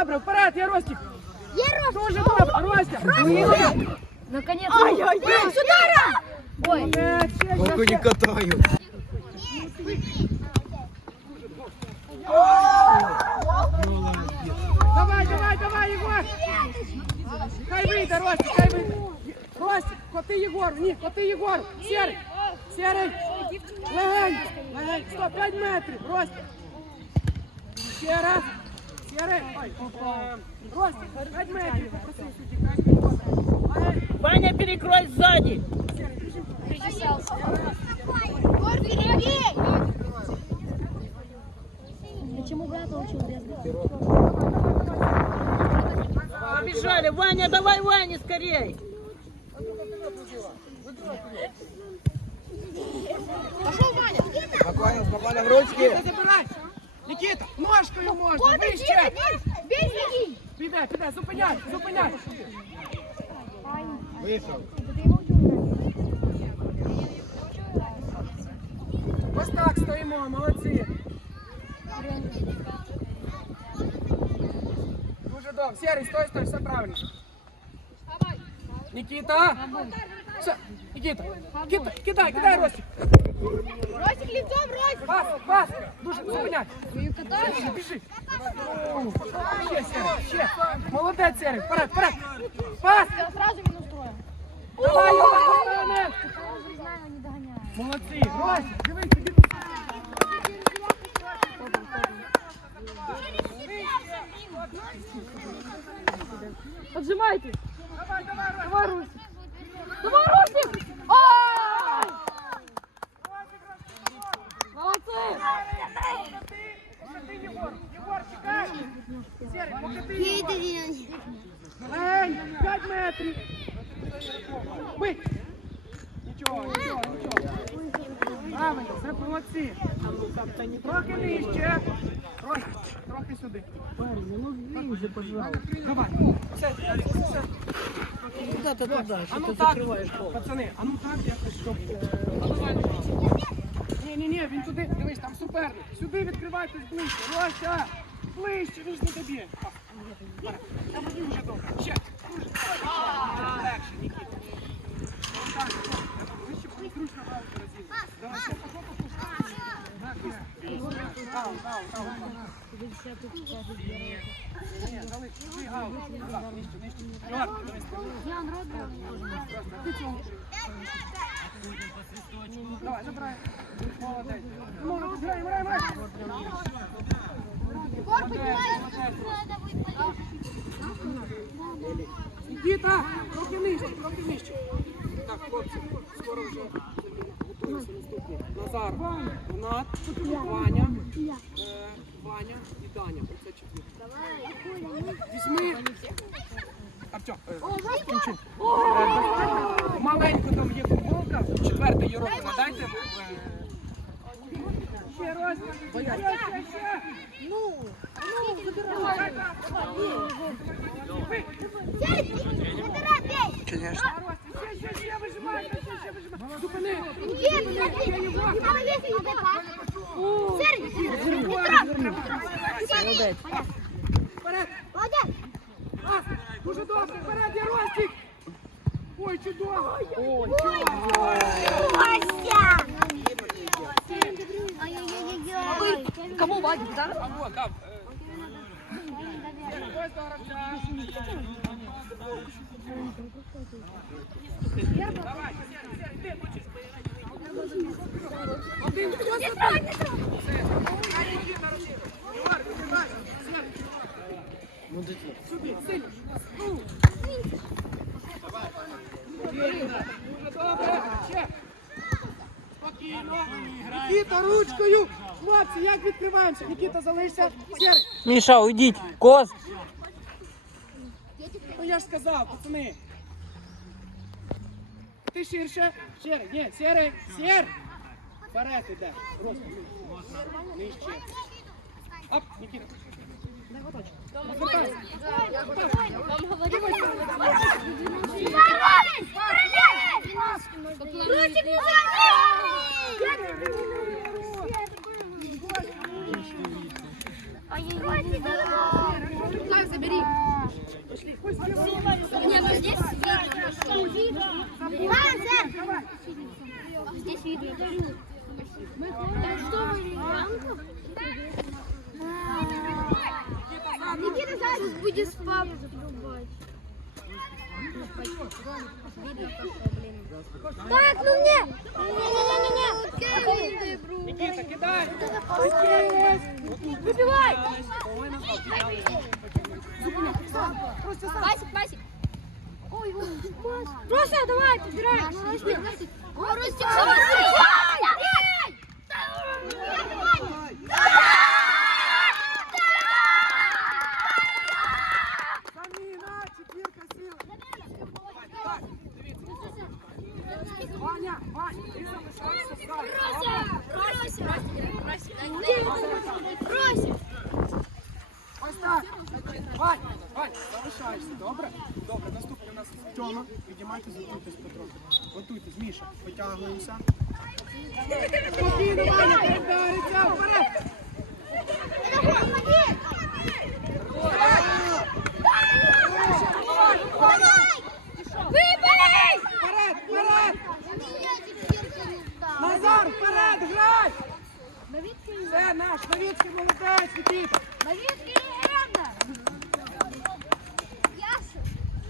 добре, вперед, я Ростик. Є Рос! Дуже добре, Ростя. Наконец-то! Ай-яй-яй! С ударом! Ой! Молодець, ще, ще, Только ще. не катаю. Давай, давай, давай, Єгор. Хай вийде, Ростик, хай вийде. Ростик, коти Єгору, ні, коти Єгору. Сірий, сірий. Легень, легень, 105 метрів, Ростик. Ще раз. Ваня, перекрой сзади. Почему брата учил Побежали. Ваня, давай, Ваня, скорей. Спокойно, спокойно, в ручки. Никита, забирай. Никита, ножкою можна, вище. Бей, Піде, піде, зупиняй, зупиняй. Вышел. Ось так стоїмо, молодці. Дуже добре. Серий, стой, стой, все правильно. Никита. Все, Никита. Кидай, кидай, кидай, Ростик. Ростик лицом, Ростик! Пас, пас. Дуже, зупиняй. Біжи, біжи. Ще, Серий, ще. Молодець, Серий, вперед, вперед. Пас. Сразу минус трое. Давай, Йола, Богдане. Знаю, не догоняю. Молодці. Ростик, дивись, тобі тут. Отжимайте! Давай, давай, Ростик. Куда ты туда? А Что ну ты так, закрываешь пол? пацани, а ну так якось, щоб... Ні, ні, ні, він туди, дивись, там суперник. Сюди відкривайтесь ближче. Рося, ближче, він ж не тобі. А, вперед. Та мені вже добре. Ще. Дуже. Вже легше, Нікіта. Отак, вище, зручно галку розігнути. Давай, ще. Гау, гау, Давай, забирай. Молодець. Молодець, грай, грай, грай. Нікіта, трохи нижче, трохи нижче. Так, хлопці, скоро вже готуємося наступні. Назар, Донат, Ваня, е, Ваня і Даня. Оце четвірка. Візьми. Артем, е, Кінчук. Е, Маленько там є футболка. Четверта є робота. Дайте. Ще раз. Ну, ну, забирай. Забирай, бей! Вижимай. Зупини. Молодец. Вперед. Пас. Дуже добре. Вперед, я Ростик. Ой, чудово. Кому Вадик, да? А вот, да. е, Ось до гравця. Давай, Один хто Сюди, сильно. Нікіта ручкою! Хлопці, як відкриваємося? Нікіта залишся. Міша, уйдіть! Коз! Ну я ж сказав, пацани. Ти ширше. Шире. Ні, сірий. Сір. Вперед іде. Просто. Нижче. Оп, Нікіта. Ручек не забери! Пошли! Нет, здесь Розвертайся. Рустик, не Ай-яй-яй. Никита сейчас будет с папой рубать. Так, ну мне! Не-не-не-не! Нікіта, кидай! Выбивай! Васик, Васик! Просто давай, подбирай! Ростик, Підіймайтесь, готуйтесь потрохи. Готуйтесь, Міша, витягуємося. Спокійно, Ваня, передариться, вперед! Вперед, вперед! Назар, вперед, грай! Це наш Новіцький молодець, Нікіта!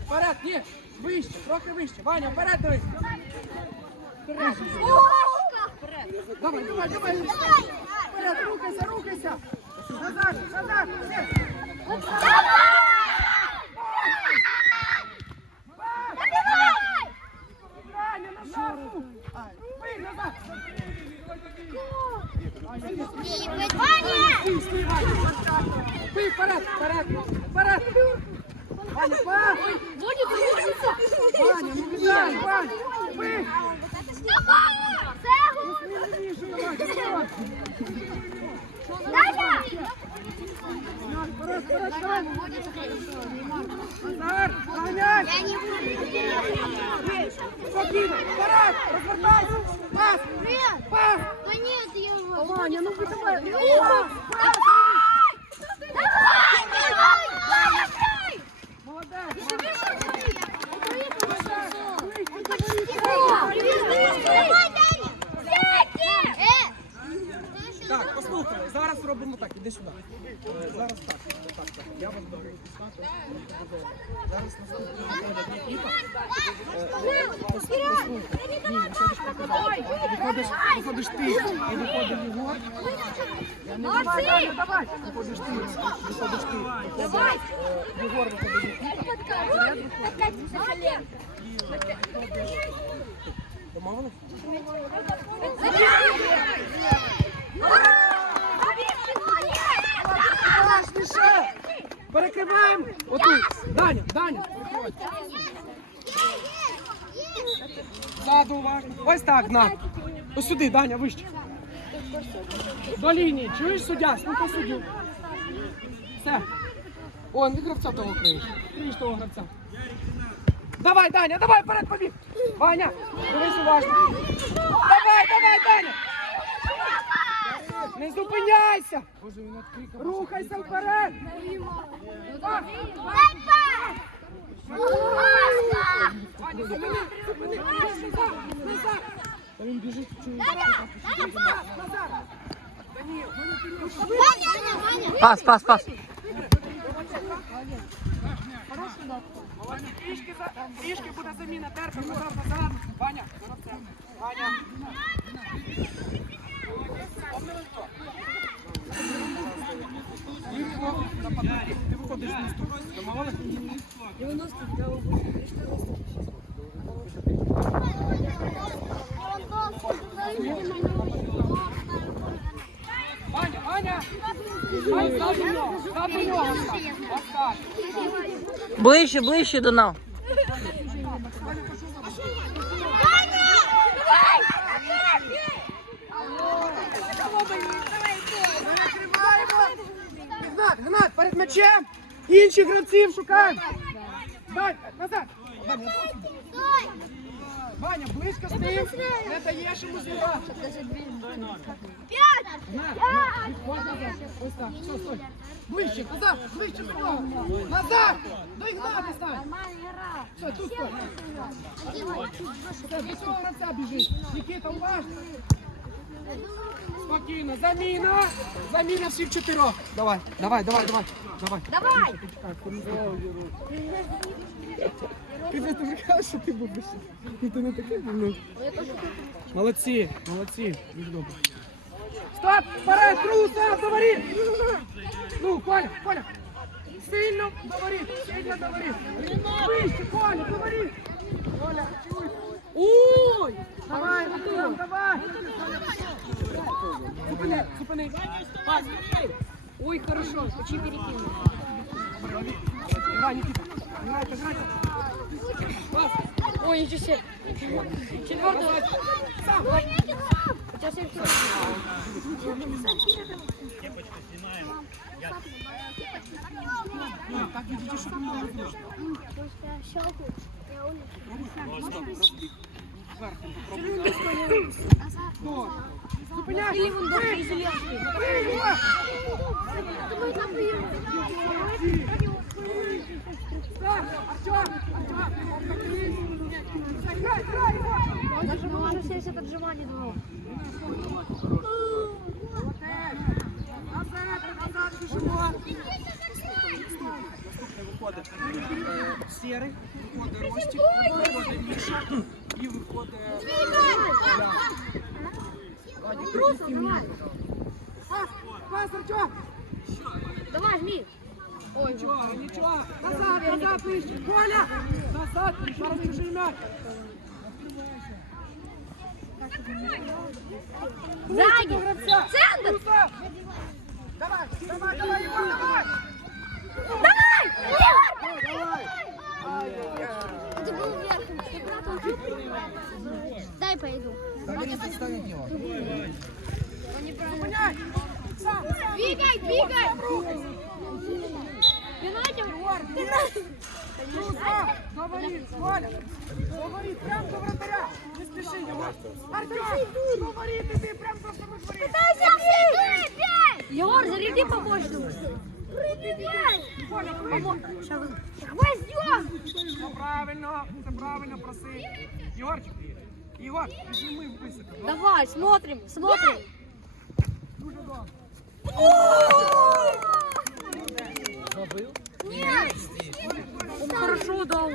Вперед, ні, вище, трохи вище. Ваня, вперед дивись. Вперед. Давай, давай, давай. Вперед, Зараз робимо так, іди сюди. Зараз так, так, так. Я вас буду. Зараз наступний Нікіта. Е, послухай, виходиш. Виходиш, ти, і виходить. Я не давай, давай, давай. Виходиш ти, виходиш ти. Виходить Єгор, виходить Домовились? Перекриваємо! Отут! Даня, Даня! приходь. Ззаду уважно. Ось так, на. Ось сюди, Даня, вище. До лінії. Чуєш суддя? Слухай суддю. Все. Он від гравця того криєш. Криєш того гравця. Давай, Даня, давай, вперед побіг. Ваня, дивись уважно. Давай, давай, Даня. Не зупиняйся. Рухайся вперед. Пас. він біжить, чує. Назад, назад. Даніл, Пас, пас, пас. Трішки, за, трішки буде заміна, терпи, назад, назад. Ваня, назад, це. Ваня. Ближче, ближче до нас. Гнат, Гнат, перед м'ячем. Інших гравців шукаємо. Дай, назад. Ваня, близько стій. Не даєш йому зіграти. Гнат, Гнат, відходь назад. Ось так, все, стой. Ближче, назад, ближче до нього. Назад, до Ігната стань. Все, тут стой. Все, до цього гравця біжить. Нікіта, уважно. Спокійно, заміна. Заміна всіх чотирьох. Давай, давай, давай, давай. Давай. Давай! Ти просто прикалуєш, що ти будеш. Ну ти не такий був. ну. Молодці, молодці. Дуже добре. Стоп! Вперед, круто, до воріт! Ну, Коля, Коля! Сильно до воріт, сильно до воріт! Вище, Коля, до воріт! Коля, Ой! Давай, Артем, давай! Зупини, зупини! Пас! Ой, хорошо, почти перекинул. Играй, Никита! Играйте, играйте! Ой, ничего себе. Четвертый. Сам! Сейчас я Так, идите, чтобы не было? Зупиняйся! Вийди! Даже можно сесть от отжиманий двух. Назад, назад, біжимо! Виходить е, Сірий, виходить Ростик, виходить Міша і виходить... Вадик, пропусти мені. Пас, пас, Артем! Давай, жми. Ой, нічого, нічого. Назад, назад, вище. Коля! Назад, зараз чужий м'яч. Сзади. Гравця. Центр. Круто! Давай, давай, давай, Іван, давай! Давай! Давай! Это был вверх. Дай пойду. Зупиняй! Сам! Двигай, Двигай! Егор, Круто! Говори, прям до вратаря! Не спеши, Егор! Артем! Говори, ты, прям будешь говорить! Егор, заряди побольше. Возьмем! Все правильно, все правильно, проси. Егорчик, Егор, підніми високо. Давай, смотрим, смотрим. Дуже добре. Нет! Он хорошо дал.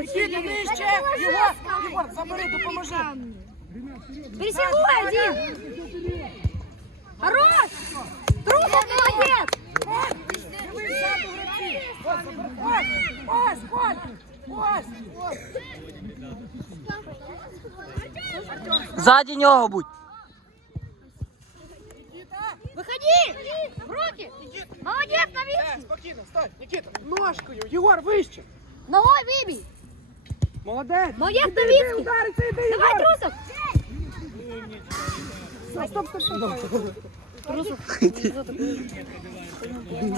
Нікіта, нижче! Егор, Егор, забери, допоможи. Пересягуй один! Хорош! Трусов молодец! Дивись, ззаду гравці. Ось, ось, ось, ось, ось. Ззаді нього будь. Выходи! В руки! Молодец, Е, Навик! спокійно, стой, Нікіта, ножкою, Єгор, вище. Ногой выбей! Молодець. Молодець, Іди, Давидський. іди, удариться, іди, Давай, Єгор. Трусов! Стоп, стоп, стоп, стоп.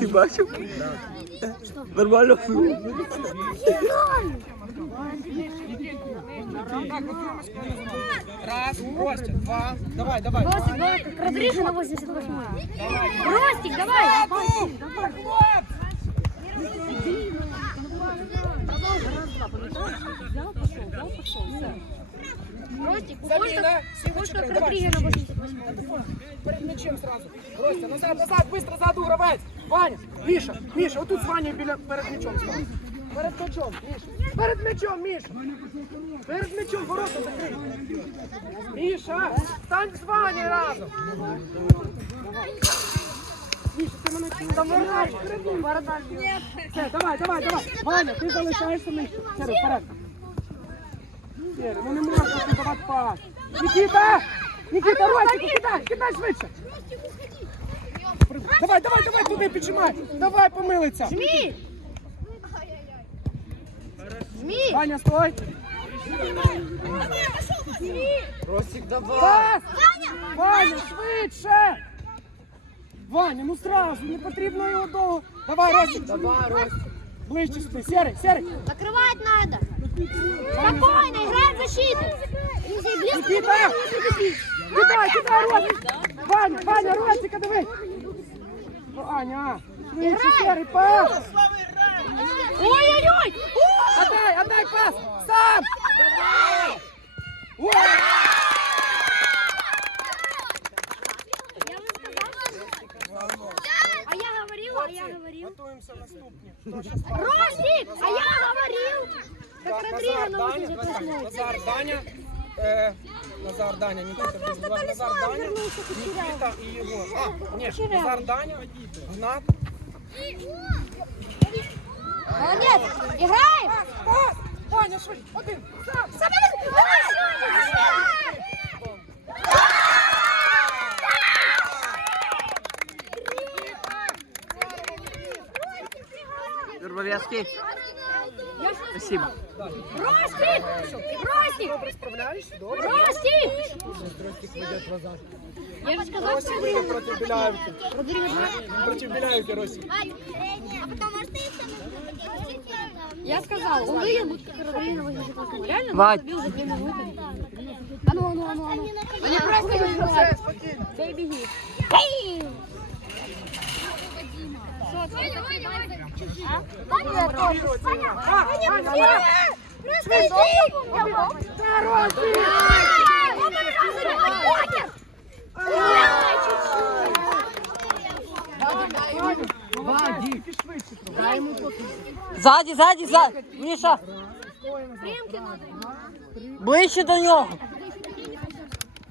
Ти бачив? Нормально. Так, готуємося. Раз, Костя, два. Давай, давай. Ростик, давай, разрежи на 88 Ростик, давай! Ззаду! Давай, хлоп! Ростик, Заміна. Сіли Хочешь чотири, как давай. разрежи на 88 Перед м'ячем сразу. Ростя, назад, назад, быстро ззаду гравець. Ваня, Міша, Міша, отут з Ванею біля, перед м'ячом став. Перед м'ячом, Міша. Перед м'ячом, Міша. Перед м'ячом, ворота закрий. Міша, стань з Ванею разом. Міша, ти мене там ворота. Все, давай, давай, давай. Ваня, ти залишаєшся нижче. Сери, вперед. Сери, ну не можна тут давати пас. Нікіта! Нікіта, Ростик, кидай, кидай швидше. Давай, давай, давай, туди піджимай. Давай, помилиться. Жми! Жми! Ваня, стой. Ростик, давай. Пас! Ваня, швидше! Ваня, ну сразу, не потрібно його довго. Давай, Ростик. Давай, Ростик. Ближче стой. Серий, серий. Закрывать надо! Спокойно, играй в защиту! Нікіта! Кидай, кидай, Ростик! Ваня, Ваня, Ростика, дивись! Ваня, швидше, серий, пас! Ой-ой-ой! Отдай, отдай пас! Сам! Давай! Ура! А я говорила, а я говорил. Готуємося наступні. Хто ще спав? Ростик, а я говорил. Как Так, Родриго Назар, на Даня, выходе Назар, проснул. Назар, Даня, е, Назар, Даня, Нікіта, без два. Назар, Даня, Нікіта і Єгор. А, ні, Назар, Даня, Гнат. Молодец, играем. Пас! Ваня, швидше, один, сам! Вербовецький. Спасибо. Ростик! Ростик! Добре справляєшся? Добре. Ростик! Ростик ведет назад. Я же сказал, что Ростик Родриго. проти Біляєвки. Родриго Проти Біляєвки, Ростик. А потом может и я сказал, он выйдет, будет как Родриго на выходе проснул. Реально? Вать. Забил за две минуты. А ну, а ну, а ну, а ну. Они просто выиграют. Бей, беги. Ззаді, ззаді, ззаді. Міша. Ближче до нього.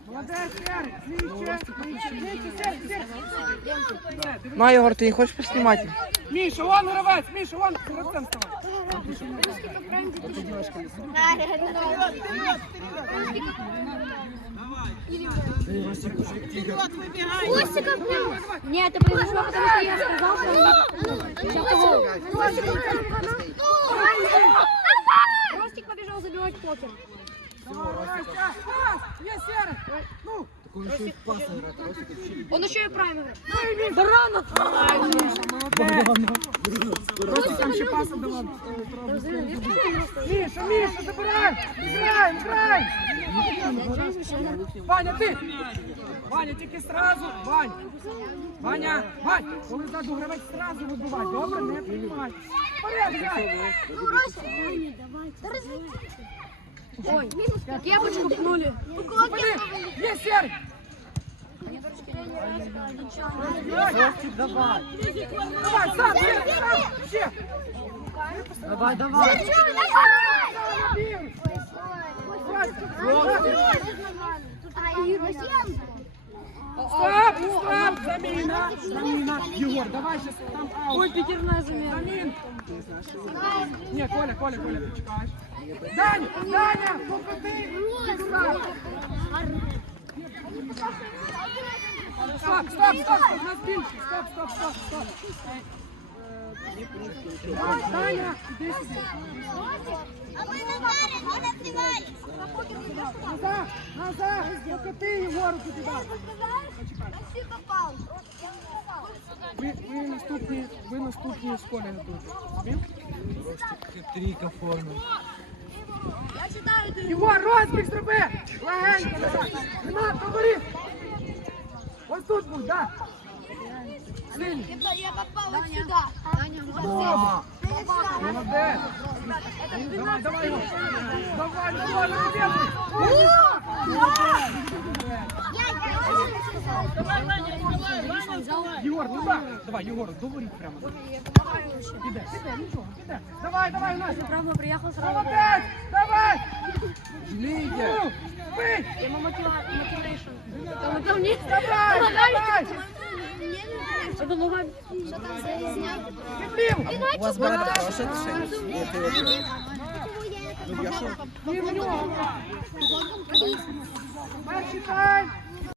Молодець, Серик, нижче, нижче, нижче, Серик, Серик. На, Єгор, ти не хочеш поснімати? Міша, вон гравець, Міша, вон гравцем ставай. Нет, это произошло, потому что я сказал, что он... Сейчас гол. Ростик побежал забивать покер. Пас, пас, є Серик. Ну, Он еще и прайм играет. да рано. Молодець. Ростик там ще пасом давав. Міша, Міша, забирай. Граємо, граємо. Ваня, ти. Ваня, тільки сразу. Вань. Ваня, Вань, коли ззаду гравець, сразу вибивай. Добре, не приймай. Вперед, грай. Ой, кепочку пнули. Зупини. Є Серик. Давай. Давай, сам, ще, сам, ще. Давай, давай. Стоп, стоп, заміна, заміна. Єгор, давай сейчас там аут. Ой, пятерная замена. Замін. Ні, Коля, Коля, Коля, ти чекаєш. Даня, Даня, покрути. Стоп, стоп, стоп, стоп, нас більше. Стоп, стоп, стоп, стоп. Давай, Даня, іди сюди. А мы на баре, мы развивались. Назад, назад, покрути Єгору туди. да. Почти попал. Ви, ви наступні, ви наступні в школі готуєте. Трійка форми. Єгор, розбіг зроби! Легенько, Гнат, говори! Ось тут будь, да? Сильний. Я попал вот сюда. Молодець. Давай, давай його. Давай, давай, молодець. Єгор, ну так. Давай, Єгор, говоріть прямо. Іде, іде, нічого, іде. Давай, давай, Настя. Прямо приехал сразу. Молодець, давай. Лідя. Ну, бий. Ему мотивейшн. Там, там нет. Давай, давай. Это нога. Вліво. У вас бере хороше Ні в нього. Перший тайм.